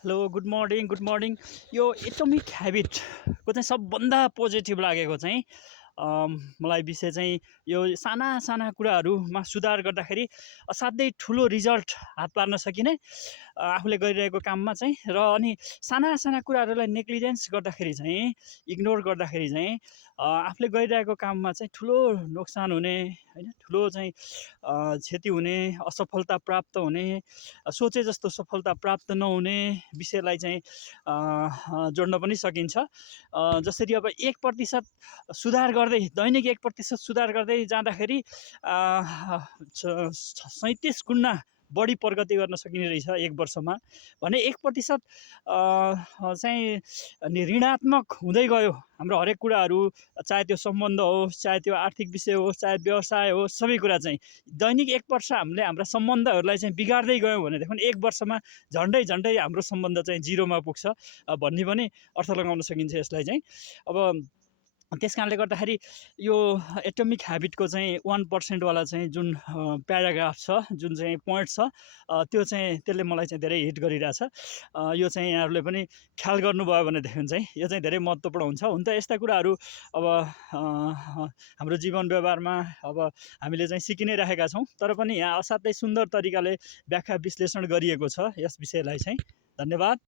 Hello good morning यो atomic ह्याबिटको चाहिँ सबभन्दा पोजिटिभ लागेको चाहिँ मलाई विषय चाहिँ यो साना साना कुराहरूमा सुधार गर्दाखेरि असाध्यै ठुलो रिजल्ट हात पार्न सकिने आफूले गरिरहेको काममा चाहिँ र अनि साना साना कुराहरूलाई नेग्लिजेन्स गर्दाखेरि चाहिँ इग्नोर गर्दाखेरि चाहिँ आफूले गरिरहेको काममा चाहिँ ठुलो नोक्सान हुने होइन ठुलो चाहिँ क्षति हुने असफलता प्राप्त हुने सोचे जस्तो सफलता प्राप्त नहुने विषयलाई चाहिँ जोड्न पनि सकिन्छ। जसरी अब 1% सुधार गर्दै दैनिक 1% सुधार गर्दै जाँदाखेरि 37 गुणा बढी प्रगति गर्न सकिने रहेछ एक वर्षमा भने 1% चाहिँ ऋणात्मक हुँदै गयो हाम्रो हरेक कुराहरू, चाहे त्यो सम्बन्ध होस्, चाहे त्यो आर्थिक विषय होस्, चाहे व्यवसाय होस्, सबै कुरा चाहिँ दैनिक 1% हामीले हाम्रा सम्बन्धहरूलाई चाहिँ बिगार्दै गयौँ भनेदेखि 1 वर्षमा झन्डै झन्डै हाम्रो सम्बन्ध चाहिँ जिरोमा पुग्छ भन्ने पनि अर्थ लगाउन सकिन्छ यसलाई चाहिँ। अब त्यस कारणले गर्दाखेरि यो एटोमिक ह्याबिटको चाहिँ 1% वाला चाहिँ जुन प्याराग्राफ छ, जुन चाहिँ पोइन्ट छ, त्यो चाहिँ त्यसले मलाई चाहिँ धेरै हिट गरिरहेछ। यो चाहिँ यहाँहरूले पनि ख्याल गर्नुभयो भनेदेखि चाहिँ यो चाहिँ धेरै महत्त्वपूर्ण हुन्छ। हुन त यस्ता कुराहरू अब हाम्रो जीवन व्यवहारमा अब हामीले चाहिँ सिकि नै राखेका छौँ, तर पनि यहाँ असाध्यै सुन्दर तरिकाले व्याख्या विश्लेषण गरिएको छ यस विषयलाई चाहिँ। धन्यवाद।